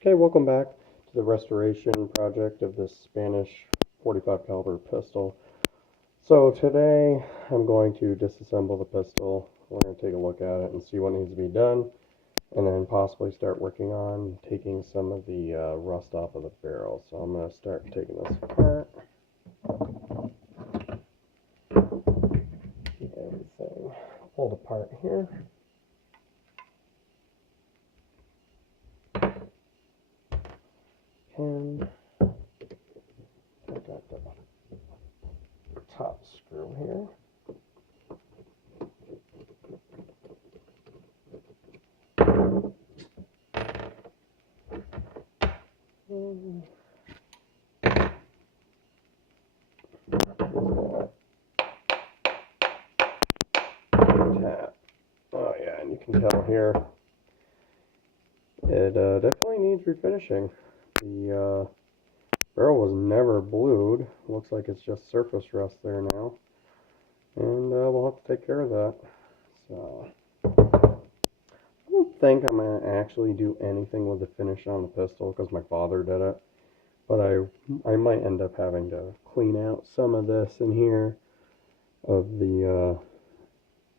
Okay, welcome back to the restoration project of this Spanish 45 caliber pistol. So today I'm going to disassemble the pistol. We're going to take a look at it and see what needs to be done, and then possibly start working on taking some of the rust off of the barrel. So I'm going to start taking this apart. Get everything pulled apart here. And take out the top screw here. Tap. Oh yeah, and you can tell here it definitely needs refinishing. The barrel was never blued. Looks like it's just surface rust there now, and we'll have to take care of that. So I don't think I'm gonna actually do anything with the finish on the pistol because my father did it, but I might end up having to clean out some of this in here of the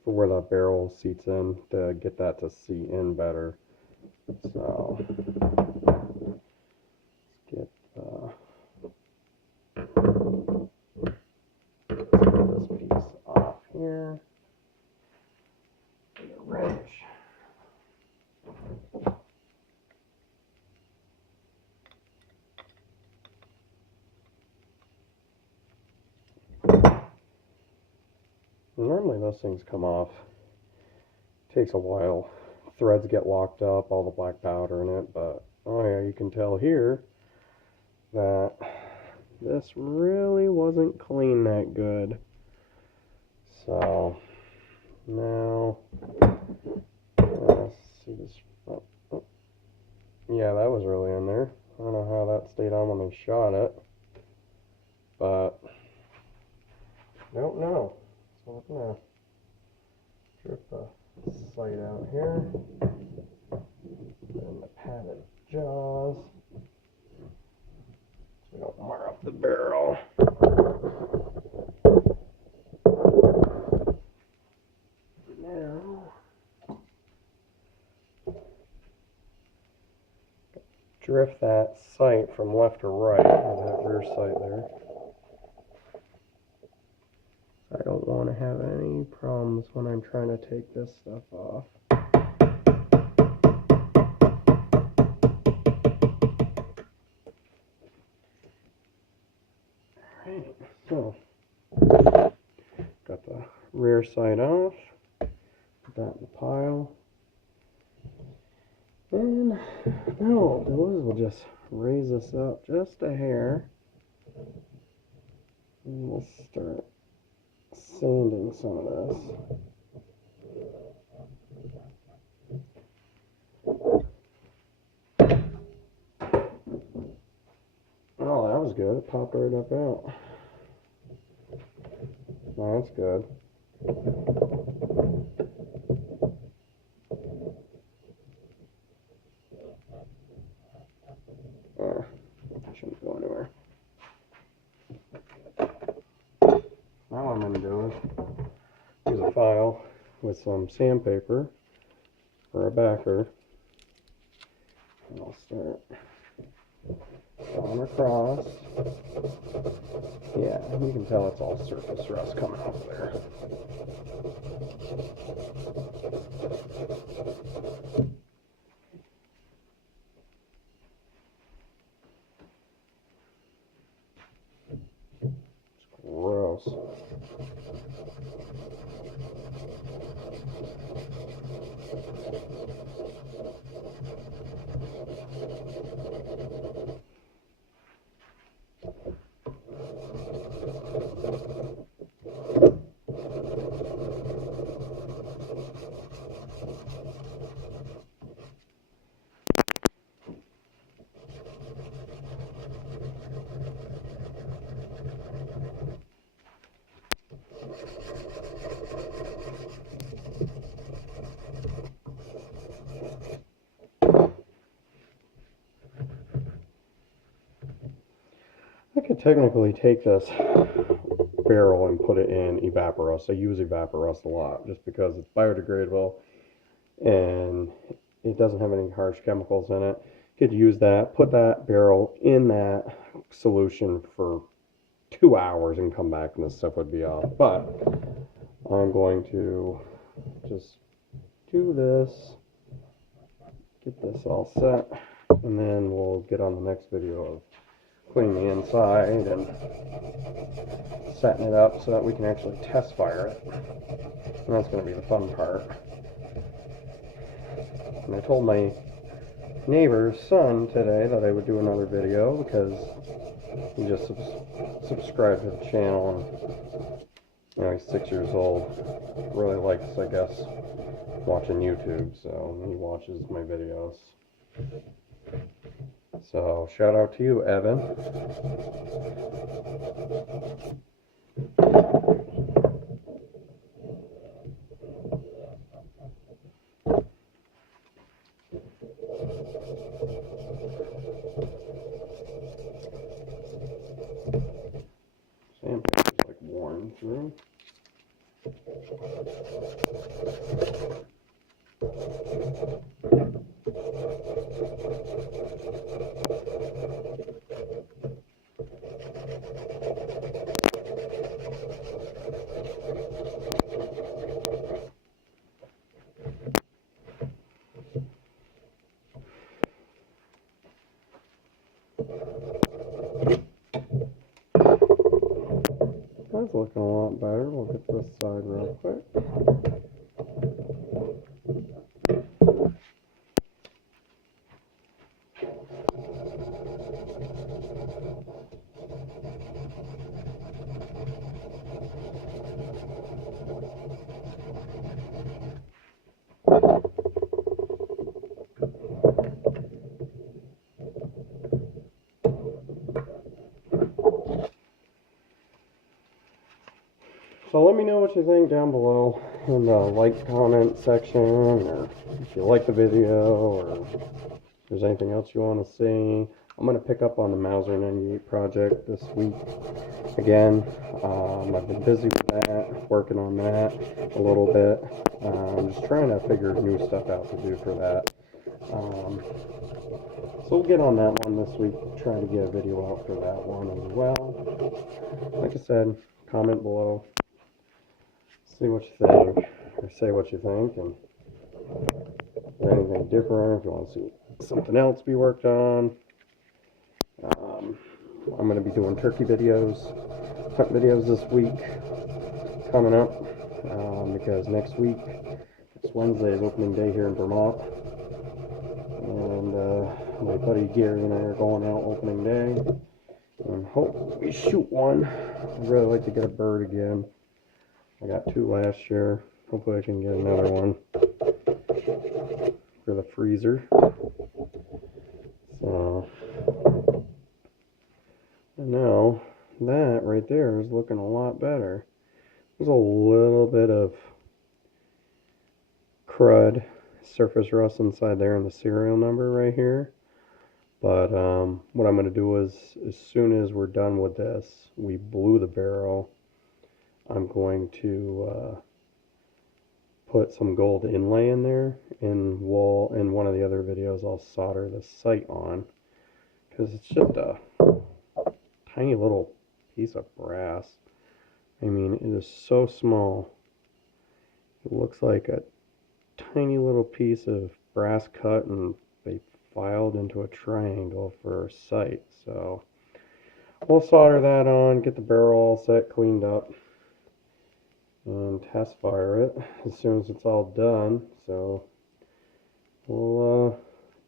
for where the barrel seats in to get that to seat in better. So let's get this piece off here. And a wrench. Normally those things come off. It takes a while. Threads get locked up, all the black powder in it, but oh yeah, you can tell here that this really wasn't clean that good. So now let's see this. Oh, yeah, that was really in there. I don't know how that stayed on when they shot it, but I don't know. So I'm gonna strip the sight out here, and the padded jaws, so we don't mar up the barrel. Now, drift that sight from left to right, or that rear sight there. I don't want to have any problems when I'm trying to take this stuff off. Alright, so got the rear sight off, put that in the pile, and now what we'll do is we'll just raise this up just a hair, and we'll start sanding some of this. Oh, that was good. It popped right up out. That's good. Shouldn't go anywhere. Now what I'm going to do is use a file with some sandpaper for a backer. And I'll start going across. Yeah, you can tell it's all surface rust coming off there. It's gross. could technically take this barrel and put it in Evaporust. I use Evaporust a lot just because it's biodegradable and it doesn't have any harsh chemicals in it. You could use that, put that barrel in that solution for 2 hours and come back and this stuff would be off. But I'm going to just do this, get this all set, and then we'll get on the next video of cleaning the inside and setting it up so that we can actually test fire it. And that's going to be the fun part. And I told my neighbor's son today that I would do another video because he just subscribed to the channel and, you know, he's 6 years old. Really likes, I guess, watching YouTube, so he watches my videos. So shout out to you, Evan. Sandpaper's like worn through. That's looking a lot better. We'll get this side real quick. So let me know what you think down below in the like, comment section, or if you like the video, or if there's anything else you want to see. I'm going to pick up on the Mauser 98 project this week again. I've been busy with that, working on that a little bit. I'm just trying to figure new stuff out to do for that. So we'll get on that one this week, try to get a video out for that one as well. Like I said, comment below. See what you think, or say what you think, and if there's anything different, if you want to see something else be worked on. I'm going to be doing turkey videos, hunt videos this week coming up, because next week, it's Wednesday, is opening day here in Vermont, and my buddy Gary and I are going out opening day, and hope we shoot one. I'd really like to get a bird again. I got 2 last year. Hopefully I can get another one for the freezer. So, and now that right there is looking a lot better. There's a little bit of crud, surface rust inside there in the serial number right here. But what I'm going to do is, as soon as we're done with this, we blew the barrel. I'm going to put some gold inlay in there, and in one of the other videos I'll solder the sight on, because it's just a tiny little piece of brass. I mean, it is so small. It looks like a tiny little piece of brass cut and they filed into a triangle for a sight. So we'll solder that on, get the barrel all set, cleaned up, and test fire it as soon as it's all done. So we'll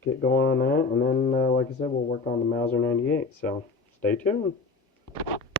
get going on that, and then like I said, we'll work on the Mauser 98. So stay tuned.